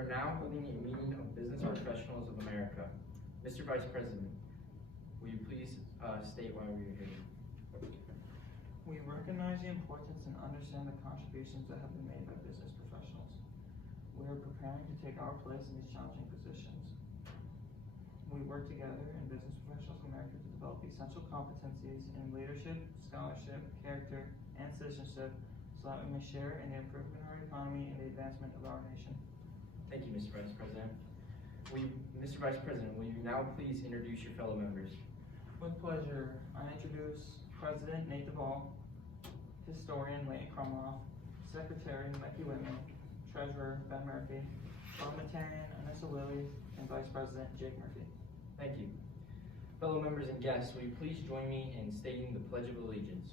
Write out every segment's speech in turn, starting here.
are now holding a meeting of business professionals of America. Mr. Vice President, will you please state why we are here? We recognize the importance and understand the contributions that have been made by business professionals. We are preparing to take our place in these challenging positions. We work together in Business Professionals of America to develop essential competencies in leadership, scholarship, character, and citizenship so that we may share in the improvement of our economy and the advancement of our nation. Thank you, Mr. Vice President. Mr. Vice President, will you now please introduce your fellow members? With pleasure, I introduce President Nate Duvall, Historian Leighton Krumloff, Secretary Becky Whitman, Treasurer Ben Murphy, Parliamentarian Anissa Willie, and Vice President Jake Murphy. Thank you. Fellow members and guests, will you please join me in stating the Pledge of Allegiance?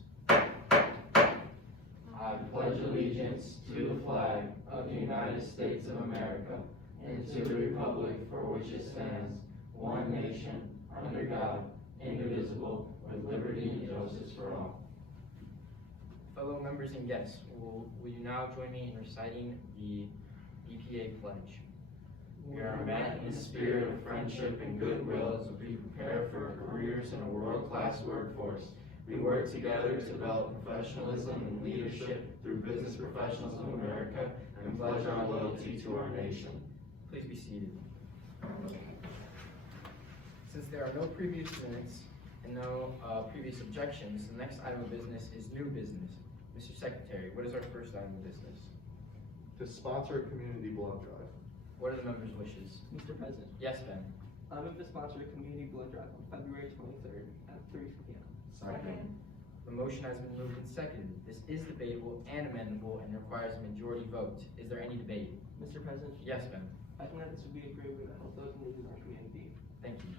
I pledge allegiance to the flag of the United States of America and to the republic for which it stands, one nation, under God, indivisible, with liberty and justice for all. Fellow members and guests, will you now join me in reciting the BPA pledge? We are met in the spirit of friendship and goodwill as we prepare for careers in a world-class workforce. We work together to develop professionalism and leadership through Business Professionals of America and pledge our loyalty to our nation. Please be seated. Since there are no previous minutes and no previous objections, the next item of business is new business. Mr. Secretary, what is our first item of business? To sponsor a community blood drive. What are the members' wishes? Mr. President, Yes, Ben. I move to sponsor a community blood drive on February 23rd at 3 p.m. Second. The motion has been moved and seconded. This is debatable and amendable and requires a majority vote. Is there any debate? Mr. President, Yes, Ben. I think that this would be a great way to help those in need in our community. Thank you.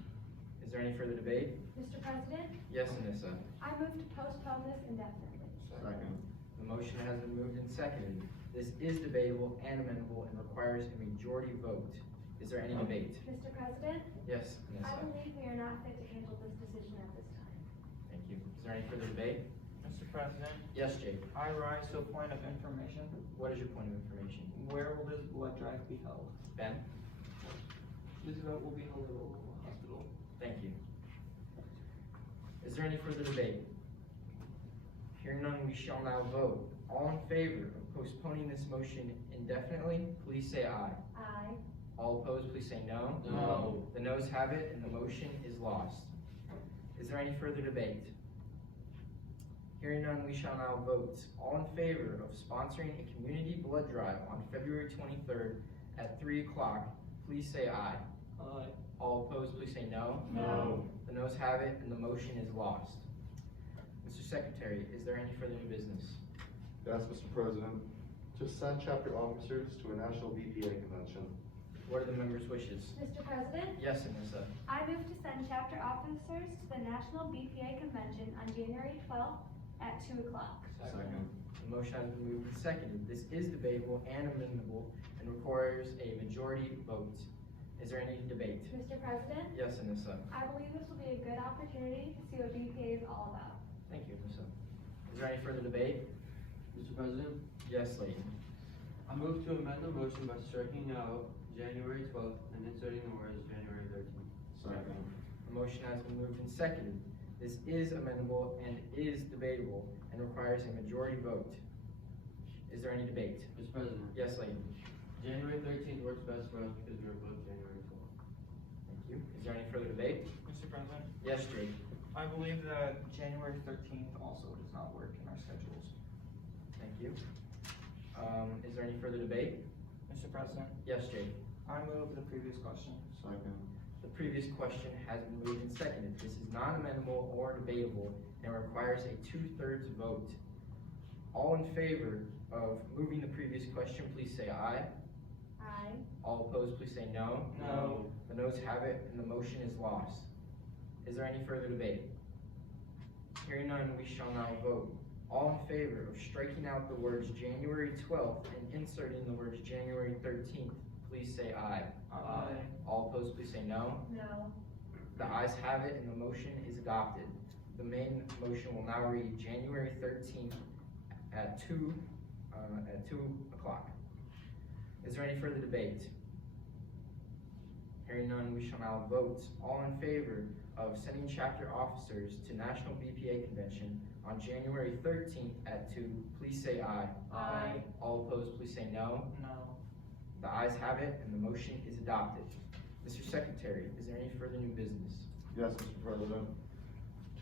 Is there any further debate? Mr. President, Yes, Anissa. I move to postpone this indefinitely. Second. The motion has been moved and seconded. This is debatable and amendable and requires a majority vote. Is there any debate? Mr. President, Yes, I Anissa. believe we are not fit to handle this decision at this time. Thank you. Is there any further debate? Mr. President, Yes, Jake. I rise to a point of information. What is your point of information? Where will this blood drive be held? Ben? This vote will be held at a local hospital. Thank you. Is there any further debate? Hearing none, we shall now vote. All in favor of postponing this motion indefinitely, please say aye. Aye. All opposed, please say no. No. The noes have it, and the motion is lost. Is there any further debate? Hearing none, we shall now vote. All in favor of sponsoring a community blood drive on February 23rd at 3 o'clock, please say aye. Aye. All opposed, please say no. No. The noes have it, and the motion is lost. Mr. Secretary, is there any further new business? Yes, Mr. President. To send chapter officers to a national BPA convention. What are the members' wishes? Mr. President, Yes, Anissa. I move to send chapter officers to the National BPA Convention on January 12th at 2 o'clock. Second. The motion has been moved and seconded. This is debatable and amendable and requires a majority vote. Is there any debate? Mr. President, Yes, Anissa. I believe this will be a good opportunity to see what BPA is all about. Thank you, Anissa. Is there any further debate? Mr. President, Yes, Layton. I move to amend the motion by striking out January 12th and inserting the words January 13th. Second. The motion has been moved and seconded. This is amendable and is debatable and requires a majority vote. Is there any debate? Mr. President, Yes, Layton. January 13th works best for us because we were both January 12th. Thank you. Is there any further debate? Mr. President, Yes, Jake. I believe that January 13th also does not work in our schedules. Thank you. Is there any further debate? Mr. President, Yes, Jake. I move the previous question. Second. The previous question has been moved and seconded. This is non-amendable or debatable and requires a 2/3 vote. All in favor of moving the previous question, please say aye. Aye. All opposed, please say no. No. The noes have it, and the motion is lost. Is there any further debate? Hearing none, we shall now vote. All in favor of striking out the words January 12th and inserting the words January 13th, please say aye. Aye. All opposed, please say no. No. The ayes have it, and the motion is adopted. The main motion will now read January 13th at 2 o'clock. Is there any further debate? Hearing none, we shall now vote. All in favor of sending chapter officers to National BPA Convention on January 13th at 2, please say aye. Aye. All opposed, please say no. No. The ayes have it, and the motion is adopted. Mr. Secretary, is there any further new business? Yes, Mr. President.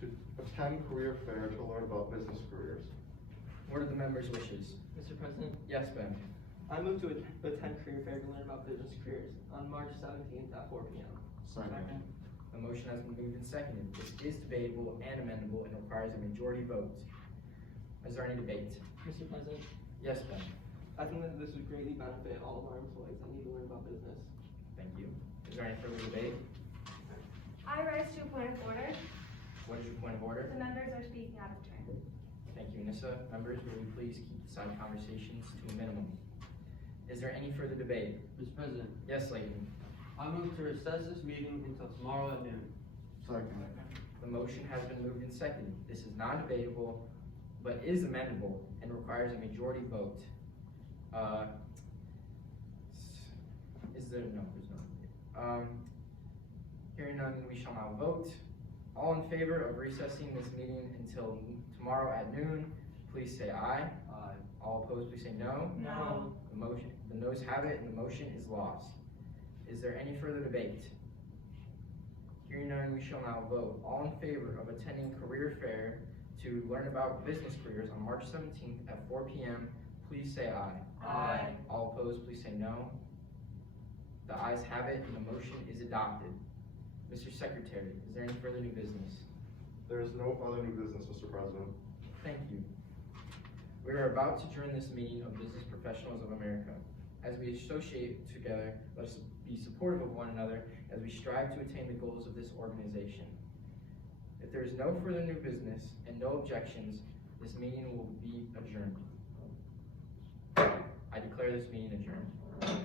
To attend career fair to learn about business careers. What are the members' wishes? Mr. President, Yes, Ben. I move to attend career fair to learn about business careers on March 17th at 4 p.m. Second. The motion has been moved and seconded. This is debatable and amendable and requires a majority vote. Is there any debate? Mr. President, Yes, Ben. I think that this would greatly benefit all of our employees that need to learn about business. Thank you. Is there any further debate? I rise to a point of order. What is your point of order? The members are speaking out of turn. Thank you, Nissa. Members, will you please keep the side conversations to a minimum? Is there any further debate? Mr. President, Yes, Layton. I move to recess this meeting until tomorrow at noon. Second. The motion has been moved and seconded. This is non-debatable, but is amendable and requires a majority vote. There's no. Hearing none, we shall now vote. All in favor of recessing this meeting until tomorrow at noon, please say aye. Aye. All opposed, please say no. No. The noes have it, and the motion is lost. Is there any further debate? Hearing none, we shall now vote. All in favor of attending career fair to learn about business careers on March 17th at 4 p.m., please say aye. Aye. All opposed, please say no. The ayes have it, and the motion is adopted. Mr. Secretary, is there any further new business? There is no other new business, Mr. President. Thank you. We are about to join this meeting of Business Professionals of America. As we associate together, let us be supportive of one another as we strive to attain the goals of this organization. If there is no further new business and no objections, this meeting will be adjourned. I declare this meeting adjourned.